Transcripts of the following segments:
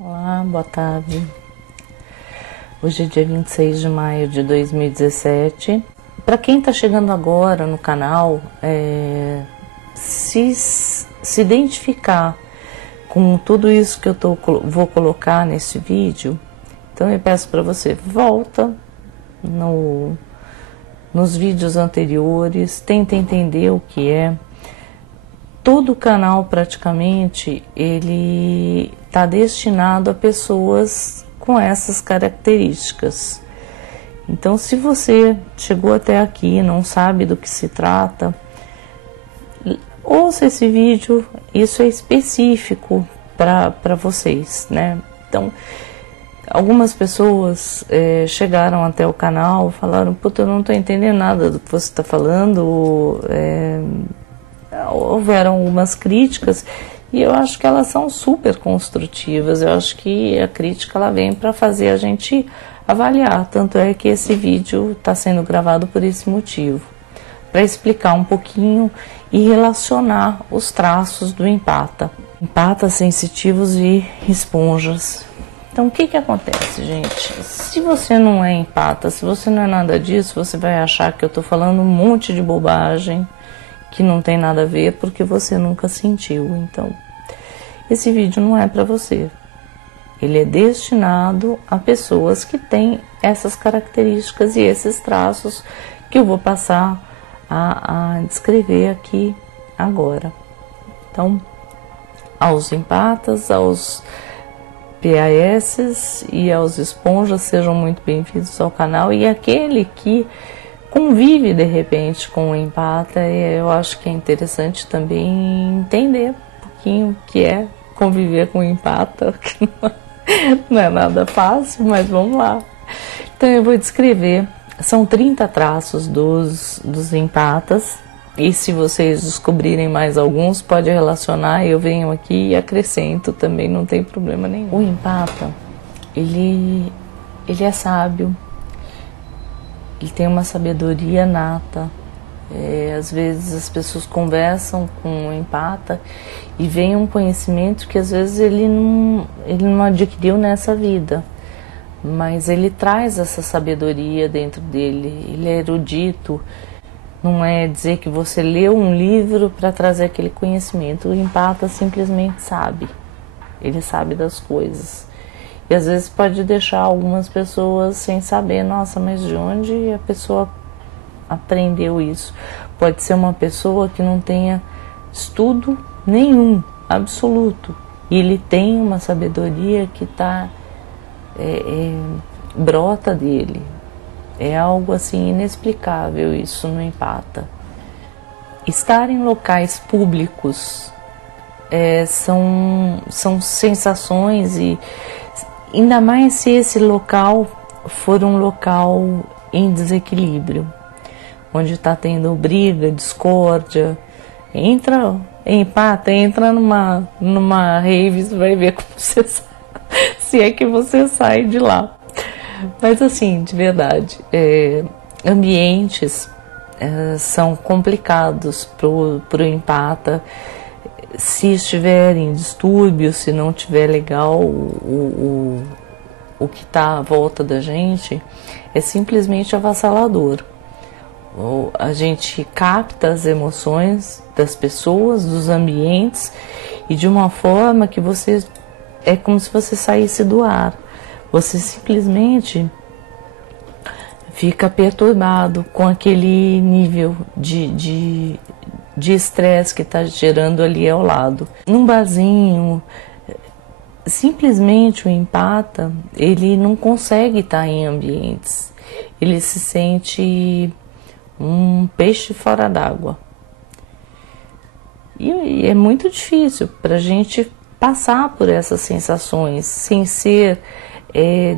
Olá, boa tarde. Hoje é dia 26 de maio de 2017. Para quem está chegando agora no canal, se identificar com tudo isso que eu vou colocar nesse vídeo, então eu peço para você, volta nos vídeos anteriores, tenta entender o que é. Todo o canal praticamente ele está destinado a pessoas com essas características. Então, se você chegou até aqui e não sabe do que se trata, ouça esse vídeo, isso é específico para vocês, né? Então, algumas pessoas chegaram até o canal e falaram, puta, eu não estou entendendo nada do que você está falando, houveram algumas críticas e eu acho que elas são super construtivas. Eu acho que a crítica ela vem para fazer a gente avaliar, tanto é que esse vídeo está sendo gravado por esse motivo, para explicar um pouquinho e relacionar os traços do empata. Empatas sensitivos e esponjas. Então o que acontece, gente? Se você não é empata, se você não é nada disso, você vai achar que eu estou falando um monte de bobagem que não tem nada a ver porque você nunca sentiu. Então, esse vídeo não é para você. Ele é destinado a pessoas que têm essas características e esses traços que eu vou passar a descrever aqui agora. Então, aos empatas, aos PAS e aos esponjas, sejam muito bem-vindos ao canal. E aquele que convive de repente com o empata, eu acho que é interessante também entender um pouquinho o que é conviver com o empata, que não é nada fácil, mas vamos lá. Então eu vou descrever, são 30 traços dos empatas, e se vocês descobrirem mais alguns, pode relacionar, eu venho aqui e acrescento também, não tem problema nenhum. O empata, ele é sábio. Ele tem uma sabedoria nata. Às vezes as pessoas conversam com o empata e vem um conhecimento que às vezes ele não adquiriu nessa vida, mas ele traz essa sabedoria dentro dele. Ele é erudito. Não é dizer que você leu um livro para trazer aquele conhecimento. O empata simplesmente sabe. Ele sabe das coisas. E às vezes pode deixar algumas pessoas sem saber, nossa, mas de onde a pessoa aprendeu isso? Pode ser uma pessoa que não tenha estudo nenhum, absoluto. E ele tem uma sabedoria que brota dele. É algo assim inexplicável isso no empata. Estar em locais públicos são sensações e ainda mais se esse local for um local em desequilíbrio, onde está tendo briga, discórdia, empata, entra numa rave, você vai ver como você sai, se é que você sai de lá. Mas assim, de verdade, ambientes são complicados pro empata. Se estiver em distúrbio, se não estiver legal o que está à volta da gente, é simplesmente avassalador. A gente capta as emoções das pessoas, dos ambientes, e de uma forma que é como se você saísse do ar. Você simplesmente fica perturbado com aquele nível de estresse que está gerando ali ao lado. Num barzinho, simplesmente o empata, ele não consegue estar em ambientes. Ele se sente um peixe fora d'água. E é muito difícil para a gente passar por essas sensações sem ser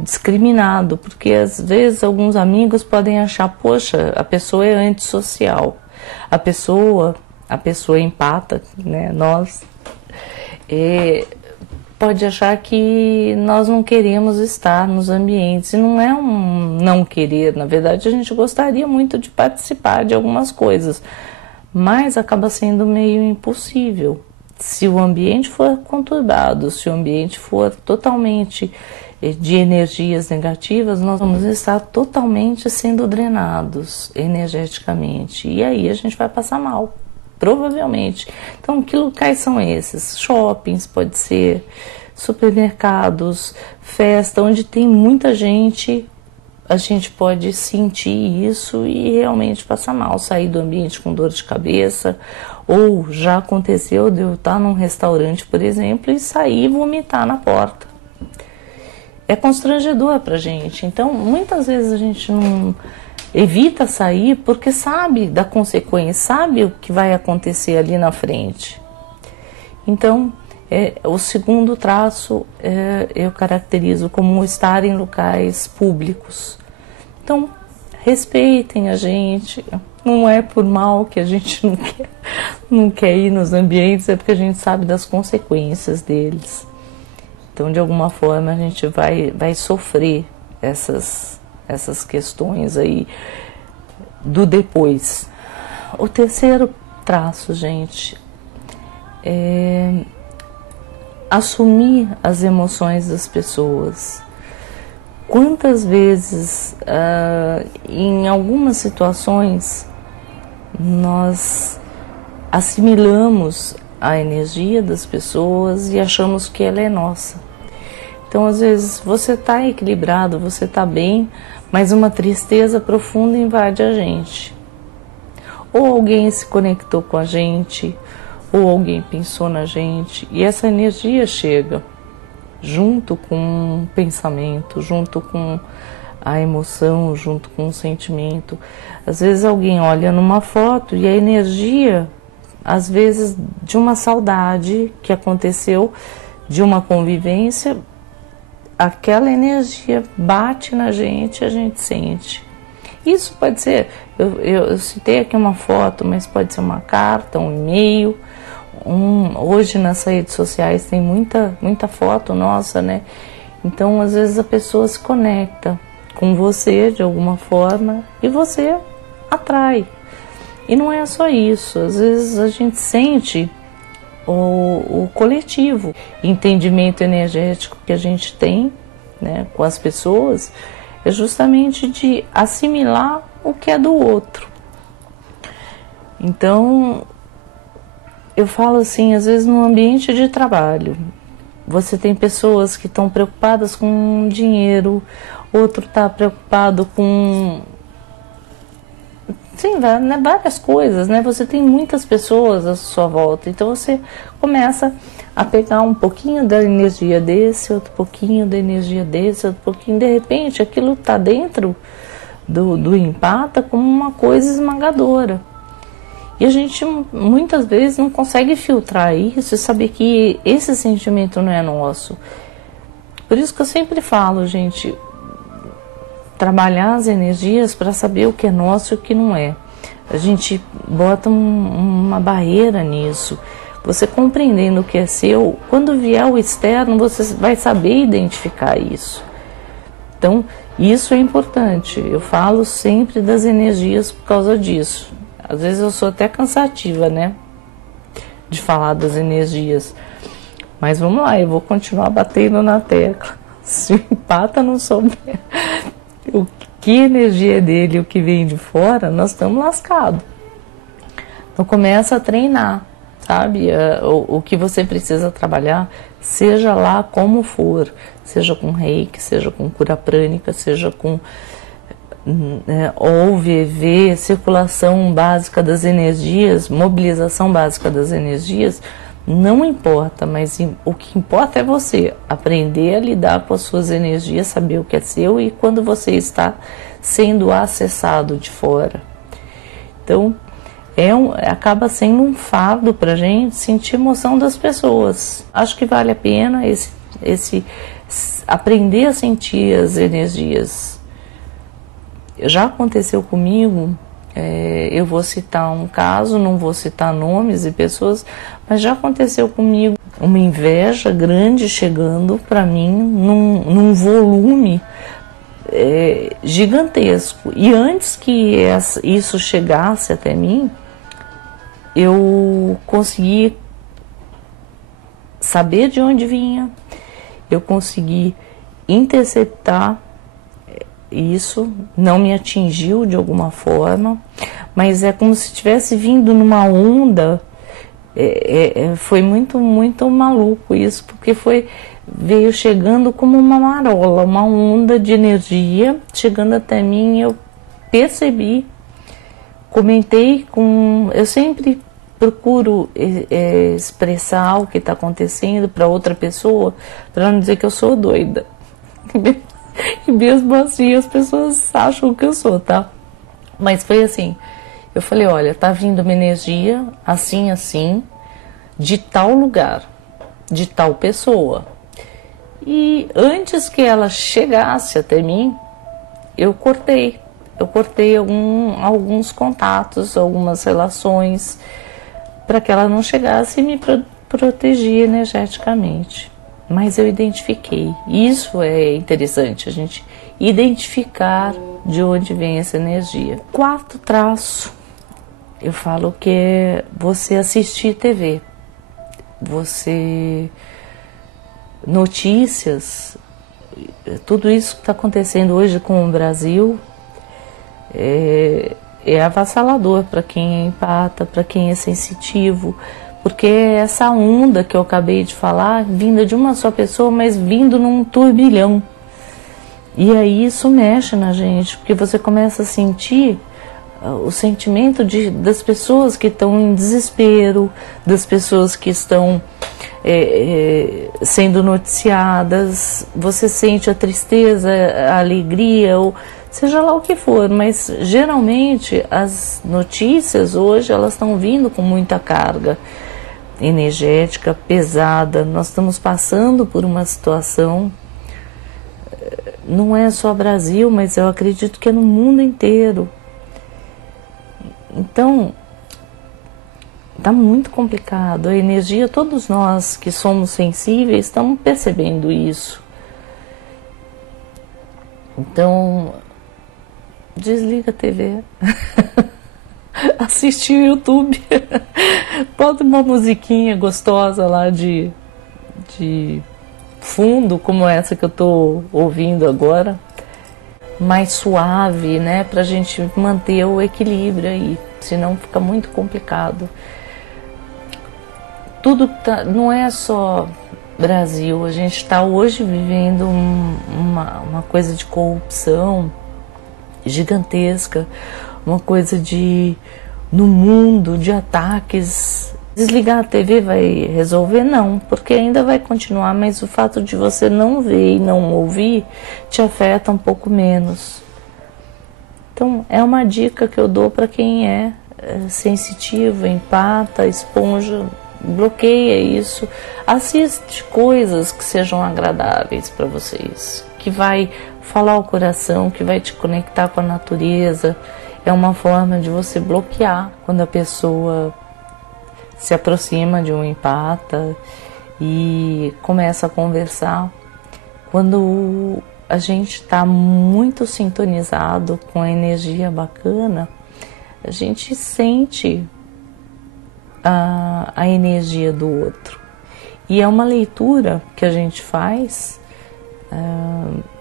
discriminado, porque às vezes alguns amigos podem achar, poxa, a pessoa é antissocial. A pessoa empata, né? Nós pode achar que nós não queremos estar nos ambientes, e não é um não querer, na verdade a gente gostaria muito de participar de algumas coisas, mas acaba sendo meio impossível. Se o ambiente for conturbado, se o ambiente for totalmente de energias negativas, nós vamos estar totalmente sendo drenados energeticamente. E aí a gente vai passar mal, provavelmente. Então, que locais são esses? Shoppings, pode ser, supermercados, festa, onde tem muita gente, a gente pode sentir isso e realmente passar mal, sair do ambiente com dor de cabeça, ou já aconteceu de eu estar num restaurante, por exemplo, e sair e vomitar na porta. É constrangedor pra gente, então muitas vezes a gente não evita sair porque sabe da consequência, sabe o que vai acontecer ali na frente. Então, o segundo traço eu caracterizo como estar em locais públicos. Então, respeitem a gente, não é por mal que a gente não quer ir nos ambientes, é porque a gente sabe das consequências deles. Então, de alguma forma, a gente vai sofrer essas questões aí do depois. O terceiro traço, gente, é assumir as emoções das pessoas. Quantas vezes, em algumas situações, nós assimilamos a energia das pessoas e achamos que ela é nossa. Então, às vezes, você está equilibrado, você está bem, mas uma tristeza profunda invade a gente. Ou alguém se conectou com a gente, ou alguém pensou na gente, e essa energia chega junto com o pensamento, junto com a emoção, junto com o sentimento. Às vezes alguém olha numa foto e a energia, às vezes de uma saudade que aconteceu, de uma convivência, aquela energia bate na gente e a gente sente. Isso pode ser, eu citei aqui uma foto, mas pode ser uma carta, um e-mail. Hoje nas redes sociais tem muita foto nossa, né? Então, às vezes a pessoa se conecta com você de alguma forma e você atrai. E não é só isso, às vezes a gente sente o coletivo, entendimento energético que a gente tem, né, com as pessoas, é justamente de assimilar o que é do outro. Então, eu falo assim, às vezes no ambiente de trabalho, você tem pessoas que estão preocupadas com dinheiro, outro está preocupado com, sim, né, várias coisas, né? Você tem muitas pessoas à sua volta, então você começa a pegar um pouquinho da energia desse, outro pouquinho da energia desse, outro pouquinho, de repente aquilo está dentro do empata como uma coisa esmagadora. E a gente muitas vezes não consegue filtrar isso e saber que esse sentimento não é nosso. Por isso que eu sempre falo, gente, trabalhar as energias para saber o que é nosso e o que não é. A gente bota uma barreira nisso. Você compreendendo o que é seu, quando vier o externo, você vai saber identificar isso. Então, isso é importante. Eu falo sempre das energias por causa disso. Às vezes eu sou até cansativa, né, de falar das energias. Mas vamos lá, eu vou continuar batendo na tecla. Se o empata não souber o que energia é dele, o que vem de fora, nós estamos lascados. Então começa a treinar, sabe? O que você precisa trabalhar, seja lá como for, seja com reiki, seja com cura prânica, seja com OVV, circulação básica das energias, mobilização básica das energias, não importa, mas o que importa é você aprender a lidar com as suas energias, saber o que é seu e quando você está sendo acessado de fora. Então, acaba sendo um fardo para a gente sentir emoção das pessoas. Acho que vale a pena esse aprender a sentir as energias. Já aconteceu comigo, eu vou citar um caso, não vou citar nomes e pessoas, mas já aconteceu comigo uma inveja grande chegando para mim num volume gigantesco. E antes que isso chegasse até mim, eu consegui saber de onde vinha, eu consegui interceptar isso, não me atingiu de alguma forma, mas é como se tivesse vindo numa onda. Foi muito, muito maluco isso, porque veio chegando como uma marola, uma onda de energia chegando até mim. Eu percebi, comentei eu sempre procuro expressar o que está acontecendo para outra pessoa, para não dizer que eu sou doida. E mesmo assim as pessoas acham que eu sou, tá? Mas foi assim, eu falei, olha, tá vindo uma energia assim, assim, de tal lugar, de tal pessoa. E antes que ela chegasse até mim, eu cortei alguns contatos, algumas relações, para que ela não chegasse e me proteger energeticamente. Mas eu identifiquei. Isso é interessante, a gente identificar de onde vem essa energia. Quarto traço, eu falo que é você assistir TV. Notícias, tudo isso que está acontecendo hoje com o Brasil é avassalador para quem é empata, para quem é sensitivo, porque é essa onda que eu acabei de falar, vinda de uma só pessoa, mas vindo num turbilhão. E aí isso mexe na gente, porque você começa a sentir o sentimento das pessoas que estão em desespero, das pessoas que estão sendo noticiadas, você sente a tristeza, a alegria, ou seja lá o que for, mas geralmente as notícias hoje elas estão vindo com muita carga energética pesada. Nós estamos passando por uma situação, não é só Brasil, mas eu acredito que é no mundo inteiro. Então, está muito complicado. A energia, todos nós que somos sensíveis estamos percebendo isso. Então, desliga a TV. Assiste o YouTube. Bota uma musiquinha gostosa lá de fundo, como essa que eu estou ouvindo agora. Mais suave, né? Pra gente manter o equilíbrio aí. Senão fica muito complicado. Tudo não é só Brasil, a gente está hoje vivendo uma coisa de corrupção gigantesca, uma coisa no mundo de ataques. Desligar a TV vai resolver? Não, porque ainda vai continuar, mas o fato de você não ver e não ouvir te afeta um pouco menos. Então é uma dica que eu dou para quem é sensitivo, empata, esponja. Bloqueia isso, assiste coisas que sejam agradáveis para vocês, que vai falar o coração, que vai te conectar com a natureza. É uma forma de você bloquear quando a pessoa se aproxima de um empata e começa a conversar. Quando a gente está muito sintonizado com a energia bacana, a gente sente a energia do outro. E é uma leitura que a gente faz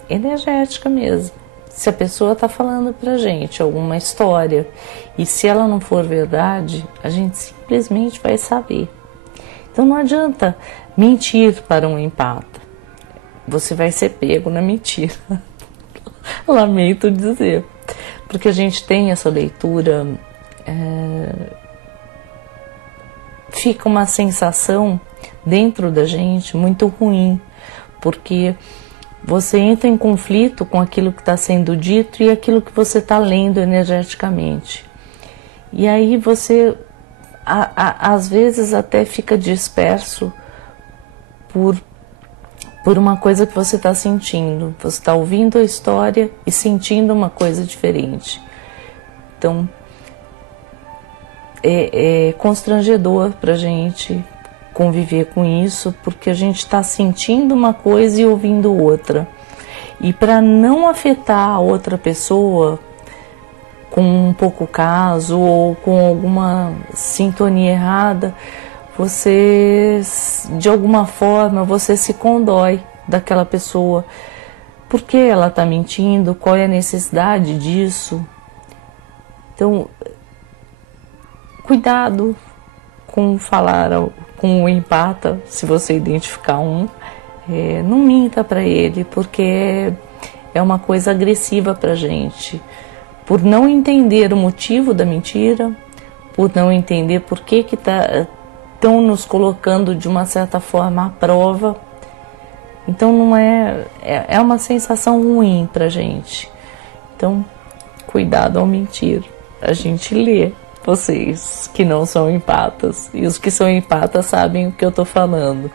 energética mesmo. Se a pessoa está falando pra gente alguma história e se ela não for verdade, a gente simplesmente vai saber. Então não adianta mentir para um empata. Você vai ser pego na mentira. Lamento dizer. Porque a gente tem essa leitura... fica uma sensação dentro da gente muito ruim, porque você entra em conflito com aquilo que está sendo dito e aquilo que você está lendo energeticamente. E aí você, às vezes, até fica disperso por uma coisa que você está sentindo. Você está ouvindo a história e sentindo uma coisa diferente. Então, é constrangedor para a gente conviver com isso, porque a gente está sentindo uma coisa e ouvindo outra. E para não afetar a outra pessoa com um pouco caso ou com alguma sintonia errada, você, de alguma forma, você se condói daquela pessoa. Por que ela está mentindo? Qual é a necessidade disso? Então, cuidado com falar com o empata, se você identificar um. Não minta para ele, porque é uma coisa agressiva para a gente. Por não entender o motivo da mentira, por não entender por que estão nos colocando de uma certa forma à prova. Então não é uma sensação ruim pra gente. Então, cuidado ao mentir. A gente lê, vocês que não são empatas, e os que são empatas sabem o que eu tô falando.